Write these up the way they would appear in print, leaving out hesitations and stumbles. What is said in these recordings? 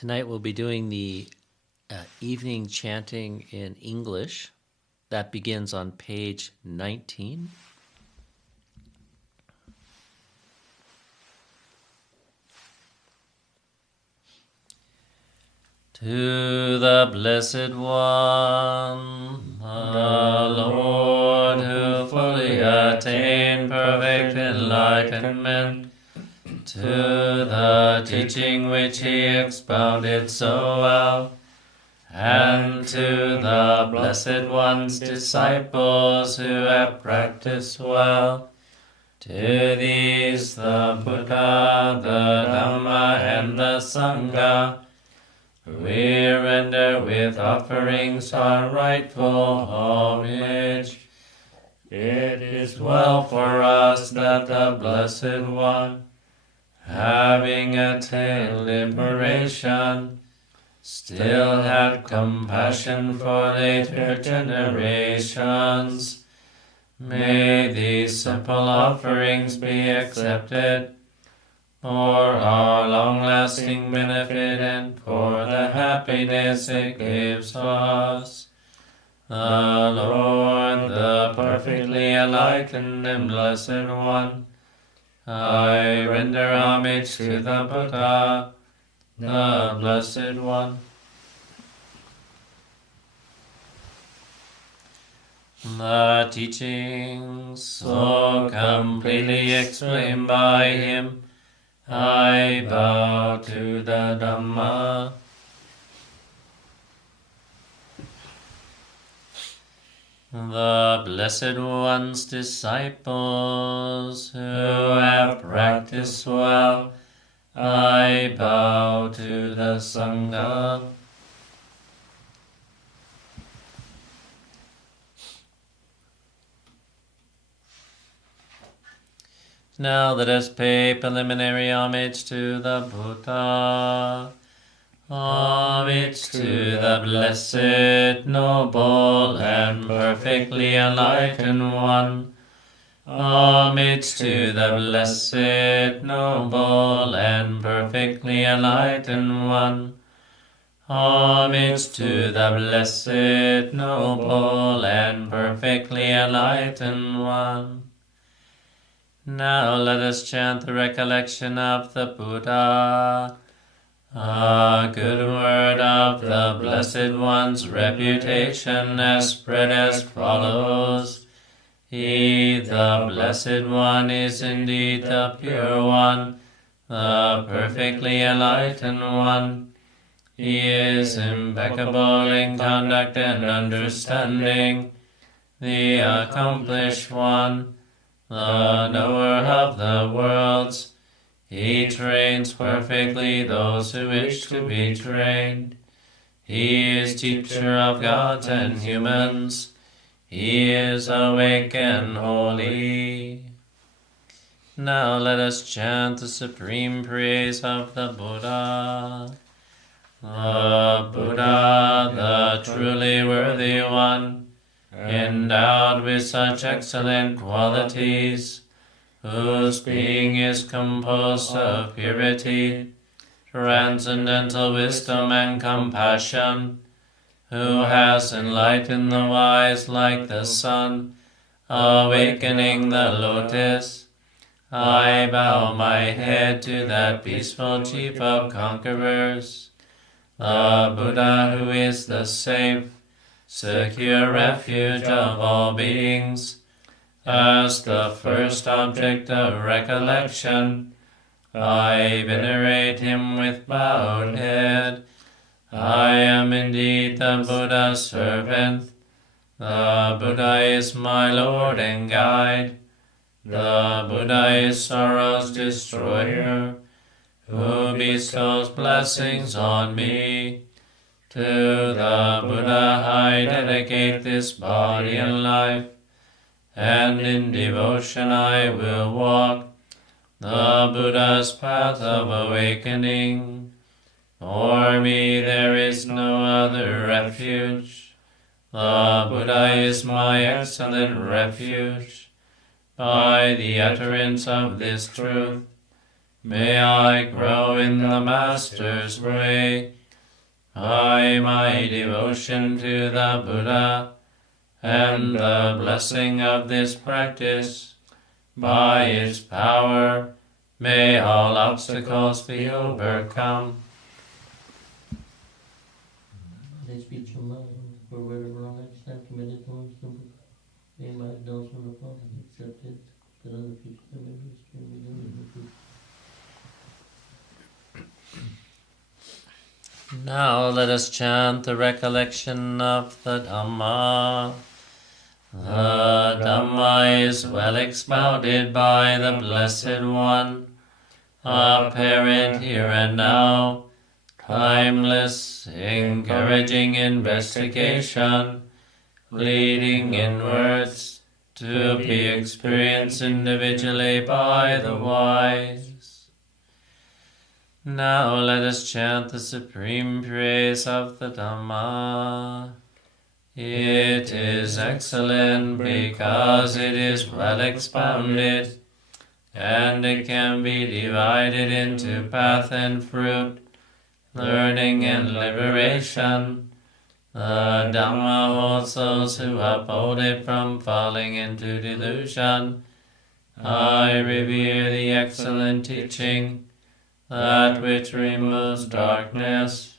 Tonight we'll be doing the evening chanting in English. That begins on page 19. To the Blessed One, the Lord, who fully attained perfect enlightenment, to the teaching which he expounded so well, and to the Blessed One's disciples who have practiced well, to these the Buddha, the Dhamma, and the Sangha, we render with offerings our rightful homage. It is well for us that the Blessed One, having attained liberation, still had compassion for later generations. May these simple offerings be accepted for our long-lasting benefit and for the happiness it gives us. The Lord, the perfectly enlightened and Blessed One, I render homage to the Buddha, the Blessed One. The teachings so completely explained by him, I bow to the Dhamma. The Blessed One's disciples who have practiced well, I bow to the Sangha. Now let us pay preliminary homage to the Buddha. Homage to the blessed, noble, and perfectly enlightened one. Homage to the blessed, noble, and perfectly enlightened one. Homage to the blessed, noble, and perfectly enlightened one. Now let us chant the recollection of the Buddha. A good word of the Blessed One's reputation has spread as follows. He, the Blessed One, is indeed the pure one, the perfectly enlightened one. He is impeccable in conduct and understanding, the accomplished one, the knower of the worlds. He trains perfectly those who wish to be trained. He is teacher of gods and humans. He is awake and holy. Now let us chant the supreme praise of the Buddha. The Buddha, the truly worthy one, endowed with such excellent qualities, whose being is composed of purity, transcendental wisdom, and compassion, who has enlightened the wise like the sun, awakening the lotus. I bow my head to that peaceful chief of conquerors, the Buddha, who is the safe, secure refuge of all beings. As the first object of recollection, I venerate him with bowed head. I am indeed the Buddha's servant. The Buddha is my Lord and guide. The Buddha is sorrow's destroyer, who bestows blessings on me. To the Buddha I dedicate this body and life, and in devotion I will walk the Buddha's path of awakening. For me there is no other refuge. The Buddha is my excellent refuge. By the utterance of this truth, May I grow in the Master's way. By my devotion to the Buddha and the blessing of this practice, by its power, may all obstacles be overcome. They speech of mine, for whatever wrong action I've committed towards them, may my acknowledgement of all be accepted, that in the future there may be extremely good. Now let us chant the recollection of the Dhamma. The Dhamma is well expounded by the Blessed One, apparent here and now, timeless, encouraging investigation, leading inwards, to be experienced individually by the wise. Now let us chant the supreme praise of the Dhamma. It is excellent because it is well expounded, and it can be divided into path and fruit, learning and liberation. The Dhamma holds those who uphold it from falling into delusion. I revere the excellent teaching, that which removes darkness,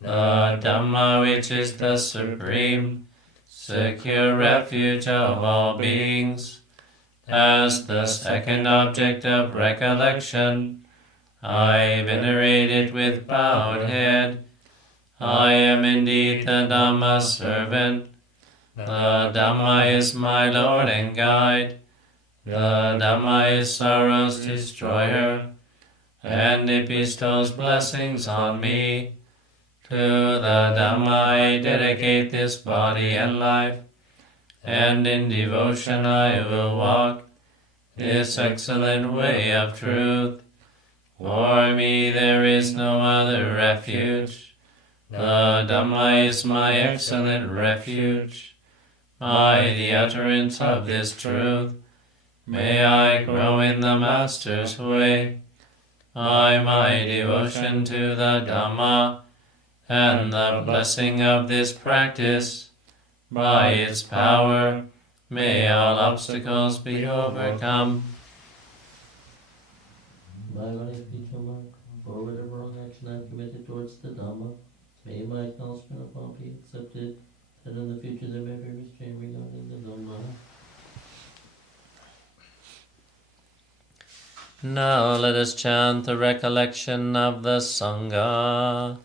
the Dhamma which is the supreme, secure refuge of all beings. As the second object of recollection, I venerate it with bowed head. I am indeed the Dhamma's servant. The Dhamma is my Lord and guide. The Dhamma is sorrow's destroyer, and it bestows blessings on me. To the Dhamma I dedicate this body and life, and in devotion I will walk this excellent way of truth. For me there is no other refuge. The Dhamma is my excellent refuge. By the utterance of this truth, may I grow in the Master's way. By my devotion to the Dhamma and the blessing of this practice, by its power, may all obstacles be overcome. By my speech of mine, for whatever wrong action I've committed towards the Dhamma, may my acknowledgement of all be accepted, that in the future there may be restraint regarding the Dhamma. Now let us chant the recollection of the Sangha.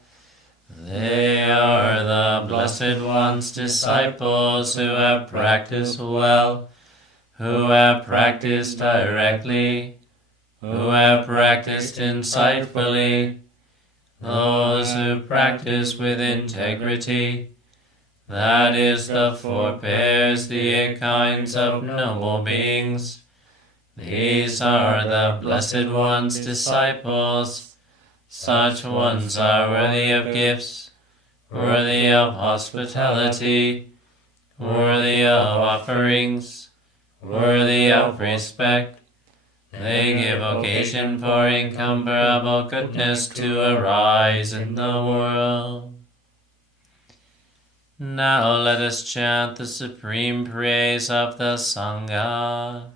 They are the Blessed One's disciples who have practiced well, who have practiced directly, who have practiced insightfully, those who practice with integrity. That is the four pairs, the 8 kinds of noble beings. These are the Blessed One's disciples. Such ones are worthy of gifts, worthy of hospitality, worthy of offerings, worthy of respect. They give occasion for incomparable goodness to arise in the world. Now let us chant the supreme praise of the Sangha.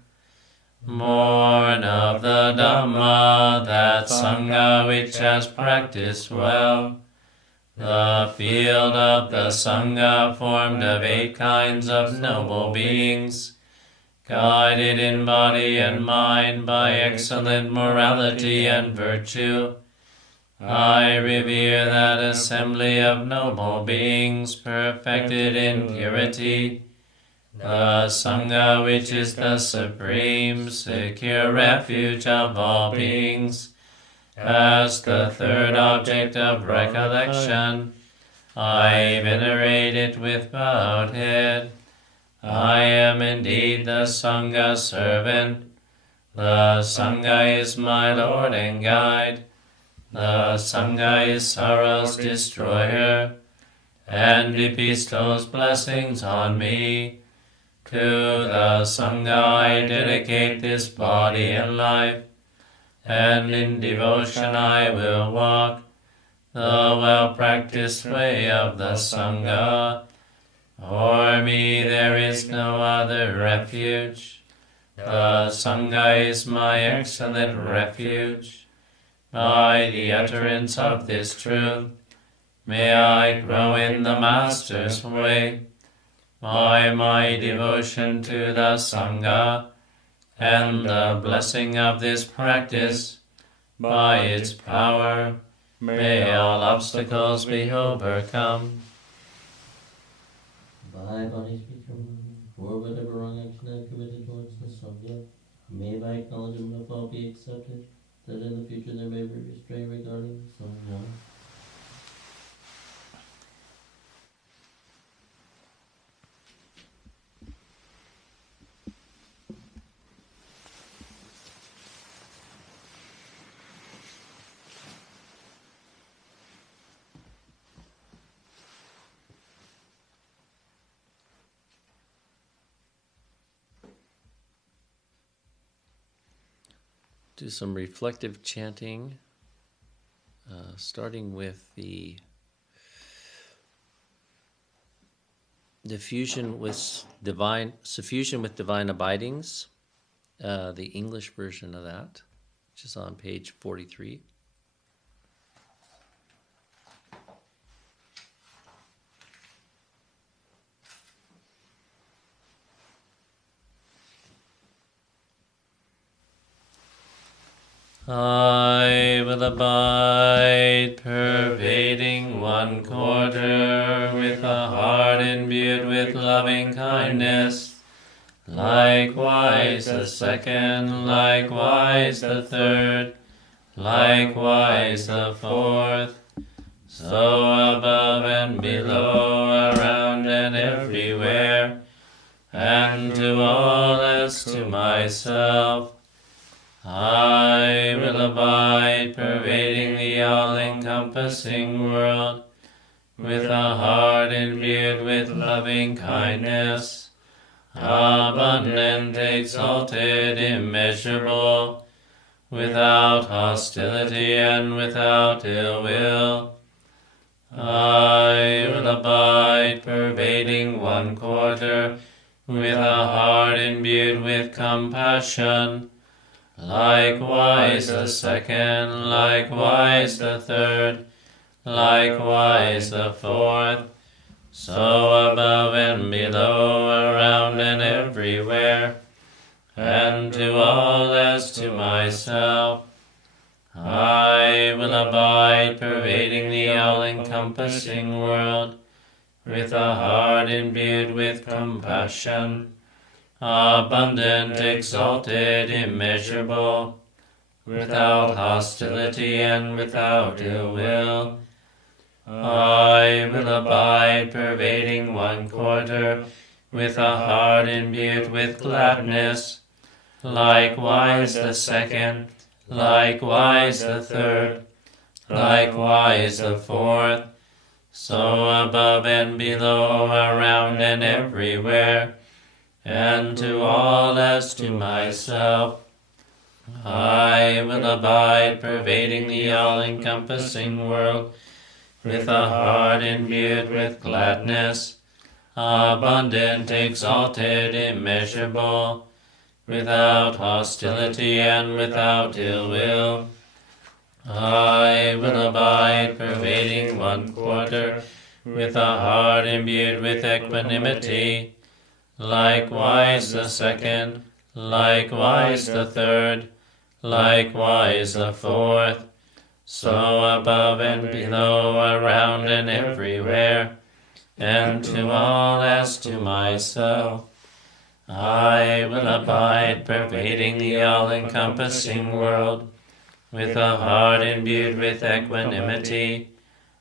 Born of the Dhamma, that Sangha which has practiced well, the field of the Sangha formed of 8 kinds of noble beings, guided in body and mind by excellent morality and virtue. I revere that assembly of noble beings perfected in purity, the Sangha which is the supreme, secure refuge of all beings. As the third object of recollection, I venerate it with bowed head. I am indeed the Sangha servant. The Sangha is my Lord and guide. The Sangha is sorrow's destroyer, and it bestows blessings on me. To the Sangha I dedicate this body and life, and in devotion I will walk the well-practiced way of the Sangha. For me there is no other refuge. The Sangha is my excellent refuge. By the utterance of this truth, may I grow in the Master's way. By my devotion to the Sangha and the blessing of this practice, by its power, may all obstacles be overcome. By body, speech, or mind, for whatever wrong action I have committed towards the Sangha, may my acknowledgement of all be accepted, that in the future there may be restraint regarding the Sangha. Do some reflective chanting, starting with the suffusion with divine abidings, the English version of that, which is on page 43. I will abide, pervading one quarter, with a heart imbued with loving kindness. Likewise the second, likewise the third, likewise the fourth. So above and below, around and everywhere, and to all as to myself. I will abide, pervading the all-encompassing world, with a heart imbued with loving kindness, abundant, exalted, immeasurable, without hostility and without ill will. I will abide, pervading one quarter, with a heart imbued with compassion, likewise the second, likewise the third, likewise the fourth. So above and below, around and everywhere, and to all as to myself. I will abide, pervading the all-encompassing world, with a heart imbued with compassion, abundant, exalted, immeasurable, without hostility and without ill will. I will abide, pervading one quarter, with a heart imbued with gladness, likewise the second, likewise the third, likewise the fourth. So above and below, around and everywhere, and to all as to myself. I will abide, pervading the all-encompassing world, with a heart imbued with gladness, abundant, exalted, immeasurable, without hostility and without ill will. I will abide, pervading one quarter, with a heart imbued with equanimity, likewise the second, likewise the third, likewise the fourth. So above and below, around and everywhere, and to all as to myself. I will abide, pervading the all-encompassing world, with a heart imbued with equanimity,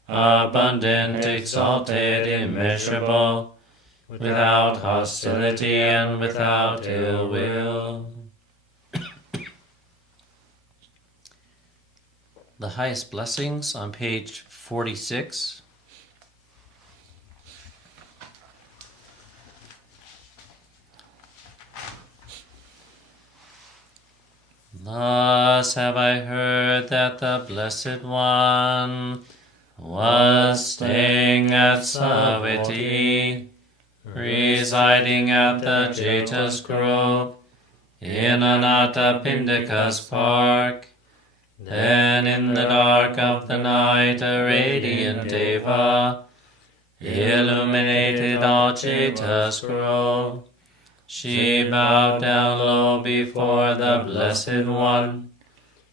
abundant, exalted, immeasurable, without hostility and without ill will. The highest blessings on page 46. Thus have I heard that the Blessed One was staying at Saviti, residing at the Jeta's Grove, in Anathapindika's park. Then in the dark of the night a radiant Deva illuminated all Jeta's Grove. She bowed down low before the Blessed One.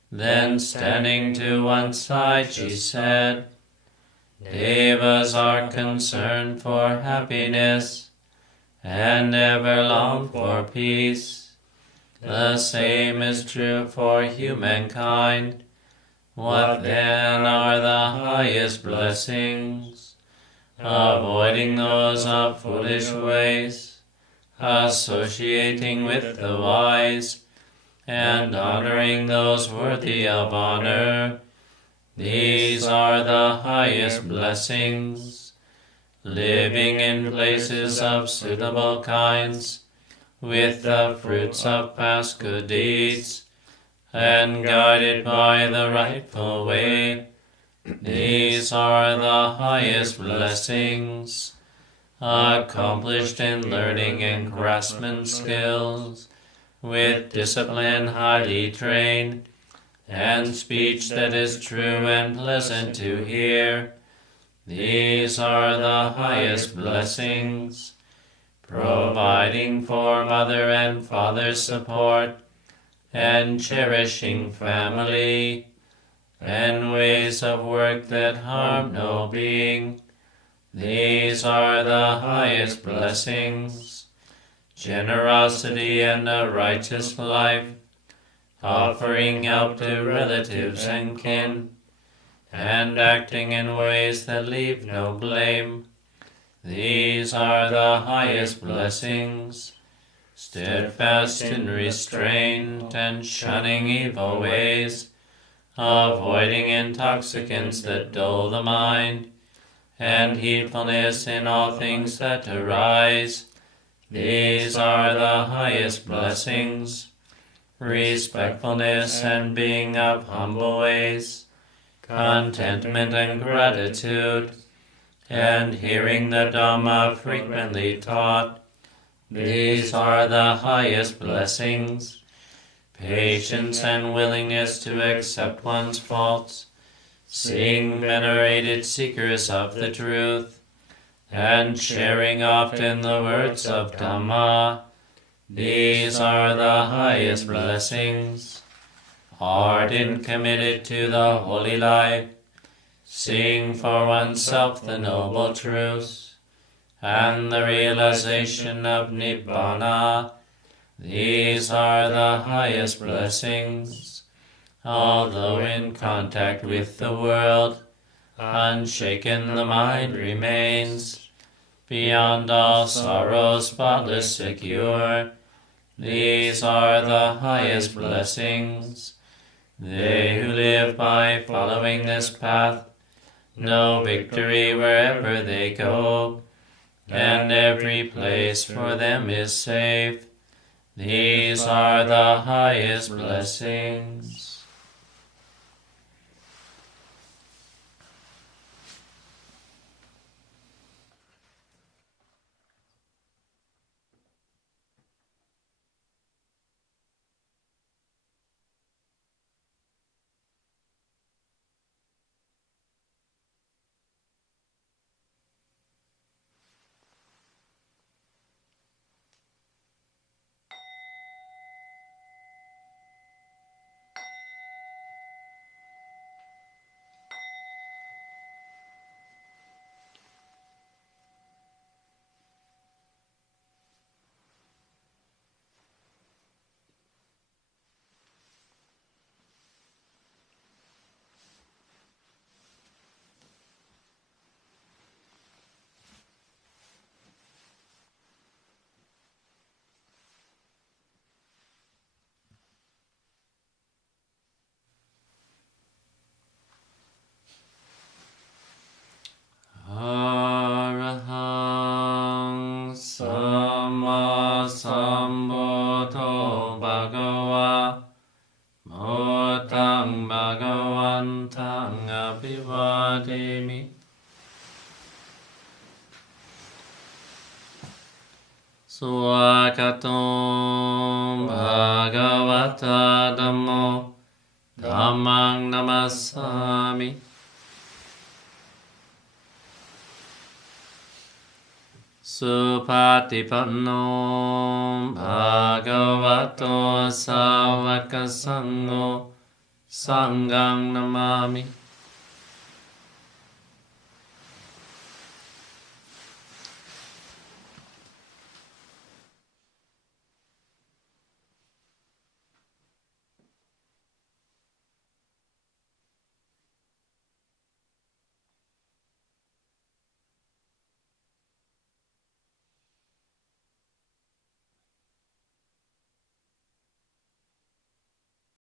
Then standing to one side she said, Devas are concerned for happiness and ever long for peace. The same is true for humankind. What then are the highest blessings? Avoiding those of foolish ways, associating with the wise, and honoring those worthy of honor. These are the highest blessings. Living in places of suitable kinds, with the fruits of past good deeds, and guided by the rightful way. These are the highest blessings. Accomplished in learning and craftsman skills, with discipline highly trained, and speech that is true and pleasant to hear. These are the highest blessings. Providing for mother and father's support, and cherishing family, and ways of work that harm no being. These are the highest blessings. Generosity and a righteous life, offering help to relatives and kin, and acting in ways that leave no blame. These are the highest blessings. Steadfast in restraint and shunning evil ways, avoiding intoxicants that dull the mind, and heedfulness in all things that arise. These are the highest blessings. Respectfulness and being of humble ways, contentment and gratitude, and hearing the Dhamma frequently taught. These are the highest blessings. Patience and willingness to accept one's faults, seeing venerated seekers of the truth, and sharing often the words of Dhamma. These are the highest blessings. Ardent, committed to the holy life, seeing for oneself the noble truths, and the realization of Nibbana. These are the highest blessings. Although in contact with the world, unshaken the mind remains, beyond all sorrow, spotless, secure. These are the highest blessings. They who live by following this path know victory wherever they go, and every place for them is safe. These are the highest blessings. Swakatum Bhagavata Dhammo Dhammang Namassami. Supatipanno Bhagavato Savaka Sangho Sanghang Namami.